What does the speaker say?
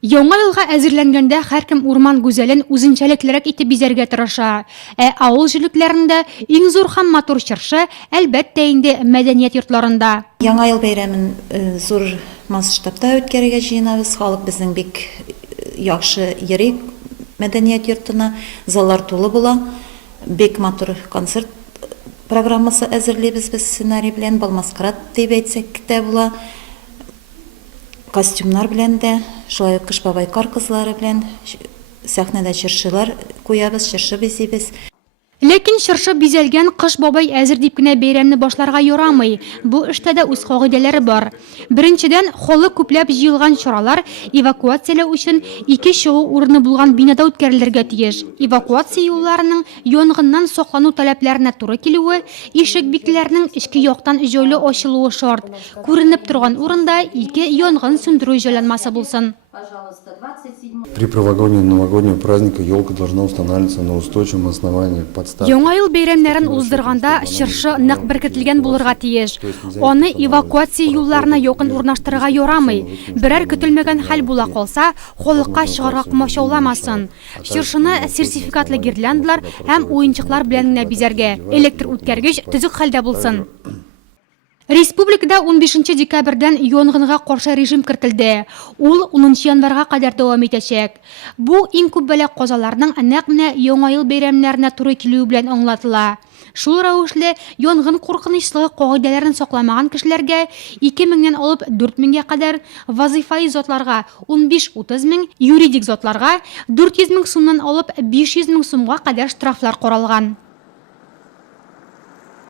Яңа елга әзерләнгәндә һәркем урман гүзәлен үзенчәлеклерәк итеп бизәргә тырыша. Авыл җирлекләрендә иң зур һәм матур чыршы әлбәттә инде мәдәният йортларында. Яңа ел бәйрәмен зур масштабта үткәрергә җыенабыз. Халык безнең бик яхшы йөри мәдәният йортына, заллар тулы була. Бик матур концерт программасы әзерлибез без сценарий белән, балмаскарад дип әйтсәк тә була. Костюмнар белән дә, шулай ук Кыш бабай кар кызлары белән сәхнәдә чыршылар куябыз, чыршы бизибез. Ләкин чыршы бизәлгән Кыш бабай әзер дип кенә бәйрәмне башларга ярамый. Бу эштә дә үз кагыйдәләре бар. Беренчедән, халык күпләп җыелган чаралар эвакуацияләү өчен 2 чыгу урыны булган бинада үткәрелергә тиеш. Эвакуация юлларының янгыннан саклану таләпләренә туры килүе, ишек бикләренең эчке яктан җайлы ачылуы шарт. Күренеп торган урында 2 янгын сүндерү җайланмасы булсын. При проведении новогоднего праздника елка должна устанавливаться на устойчивом основании подставки. Яңа ел бәйрәмнәрен уздырганда чыршы нык беркетелгән булырга тиеш. Аны эвакуация юлларына якын урнаштырырга ярамый. Берәр көтелмәгән хәл була калса, халыкка чыгарга комачауламасын. Чыршыны сертификатлы гирляндлар һәм уенчыклар белән генә бизәргә, электр үткәргеч төзек хәлдә булсын. Республикада 15 декабрьдән янгынга каршы режим кертелде. Ул 10 январьга кадәр дәвам итәчәк. Бу иң күп бәла казаларның нәкъ менә яңа ел бәйрәмнәренә туры килүе белән аңлатыла. Шул рәвешле янгын куркынычлы кагыйдәләрен сакламаган кешеләргә 2000 нән алып 4000 кадәр, вазифаи затларга 15-30 мең, юридик затларга 400 мең сумнан алып 500 мең сумга кадәр штрафлар каралган.